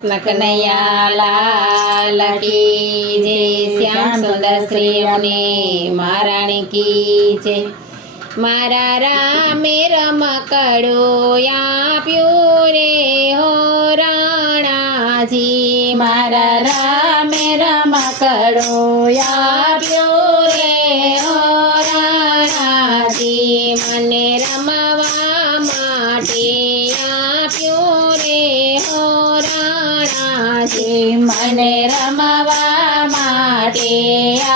કનૈયા લાલ કી જય શ્યામ સુંદર શ્રીઓને મહારાણી કી જય। મારા રામે રમકડું આપ્યું રે હો રાણાજી, મારા રામે રમકડું આપ્યું રે હો રાણાજી, મને રમવા માટે આપ્યું રે હો રાણાજી, મને રમવા માટે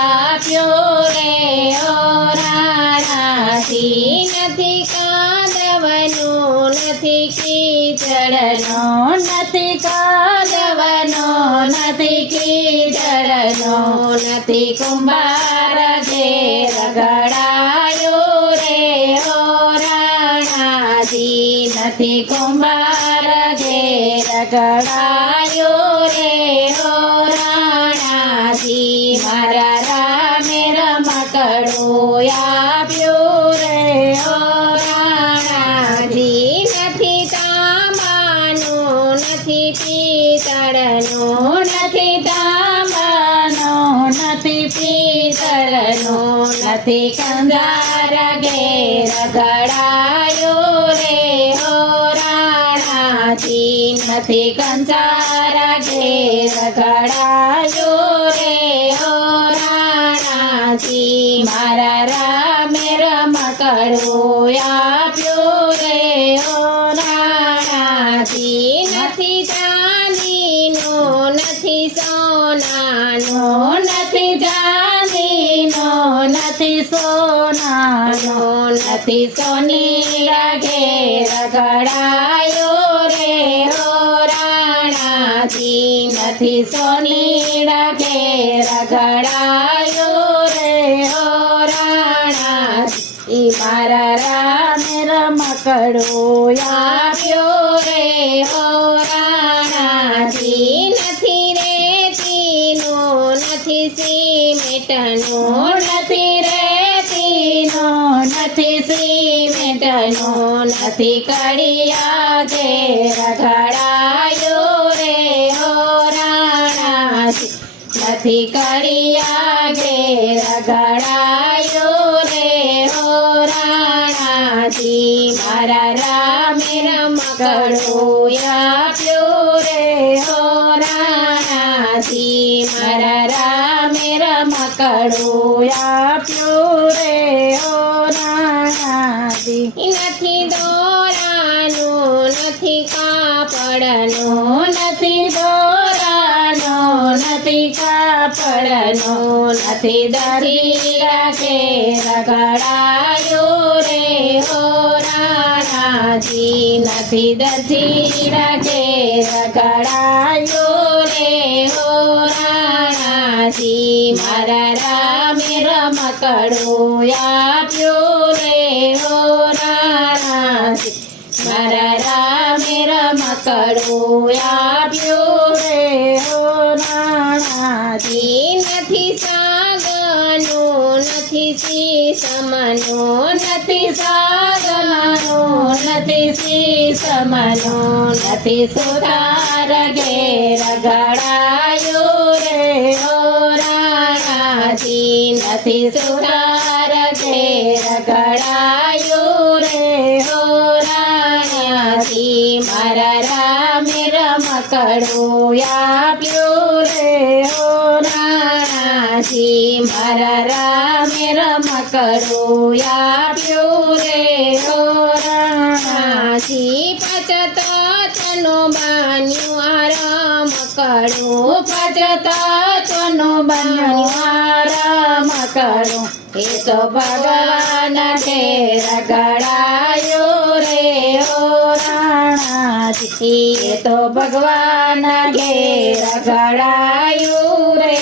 આપ્યું રે હો રાણાજી। નથી કાંદવાનું નથી કીચડનું, નથી કાંદવાનું નથી કીચડનું, નથી કુંભાર ઘેર ઘડાયું રે હો રાણાજી, નથી કુંભાર ઘેર ઘડાયું રે હો રાણાજી, મારા રામે રમકડું આપ્યું રે હો રાણાજી। નથી તાંબાનું નથી પિત્તળનું, નથી તાંબાનું નથી પિત્તળનું, નથી કંજાર ઘેર ઘડાયું રે હો રાણાજી, નથી કંજાર ઘેર ઘડાયું રે હો રાણાજી, મારા રામે રમકડું આપ્યું રે હો રાણાજી। નથી ચાંદીનું નથી સોનાનું, નથી ચાંદીનું નથી સોનાનું, નથી સોનીરા ઘેર ઘડાયું રે હો રાણાજી, નથી સોનીરા ઘેર ઘડાયું રે હો રાણાજી, મારા રામે રમકડું આપ્યું રે હો રાણાજી। નથી રેતીનું નથી સિમેન્ટનું, નથી રેતીનું નથી સિમેન્ટનું, નથી કડિયા ઘેર ઘડાયું રે હો રાણાજી, નથી કડિયા ઘેર ઘડાયું રે હો રાણાજી, મારા રામે રમકડું આપ્યું રે હો રાણાજી, મારા રામે રમકડું આપ્યું રે હો રાણાજી। નથી દોરાનું નથી કાપડનું, નથી દોરાનું નથી કાપડનું, નથી દરિયા ઘેર ઘડાયું રે હો રાણાજી, નથી દરિયા ઘેર ઘડાયું રે હો રાણાજી, મારા રામે રમકડું આપ્યું રે હો રાણાજી, મારા રામે રમકડું આપ્યું રે હો રાણાજી। નથી સાગનું નથી શીશમનું, નથી સાગનું નથી શીશમનું, નથી સુતાર ઘેર ઘડાયું રે હો રાણાજી, નથી સુતાર ઘેર ઘડાયું રે હો રાણાજી, મારા રામે રમકડું આપ્યું રે હો રાણાજી, મારા રામે રમકડું આપ્યું રે હો રાણાજી। પચતાચનું બન્યું આ રમકડું, પચતાચનું બન્યું આ રમકડું, એ તો ભગવાન ઘેર ઘડાયું રે હો રાણાજી, એ તો ભગવાન ઘેર ઘડાયું રે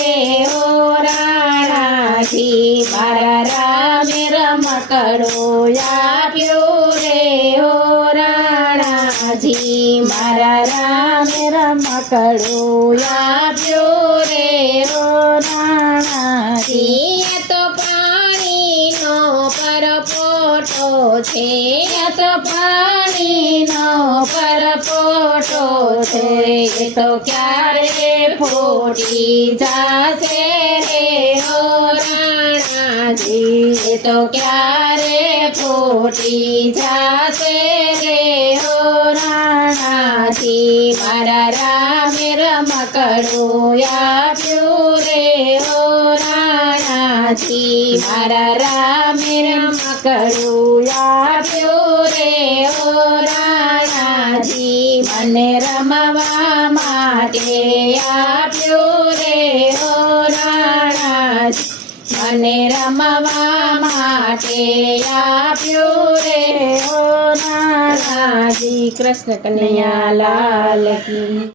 હો રાણાજી, મારા રામે રમકડું આપ્યું રે હો રાણાજી, મારા રામે રમકડું આપ્યું રે હો રાણાજી। એ તો પાણીનો પરપોટો છે, એ તો પાણીનો પરપોટો છે, એ તો ક્યારે ફૂટી જાશે રે ઓ રાણાજી એ તો ક્યારે ફૂટી જાશે રે ઓ રાણાજી મારા રામે રમકડું આપ્યું રે ઓ રાણાજી મારા રામે રમકડું આપ્યું રે ઓ રાણાજી મને રમવા માટે આપ્યું રે ઓ રાણાજી મને રમવા માટે આપ્યું રે ઓ રાણાજી કૃષ્ણ કનૈયા લાલ કી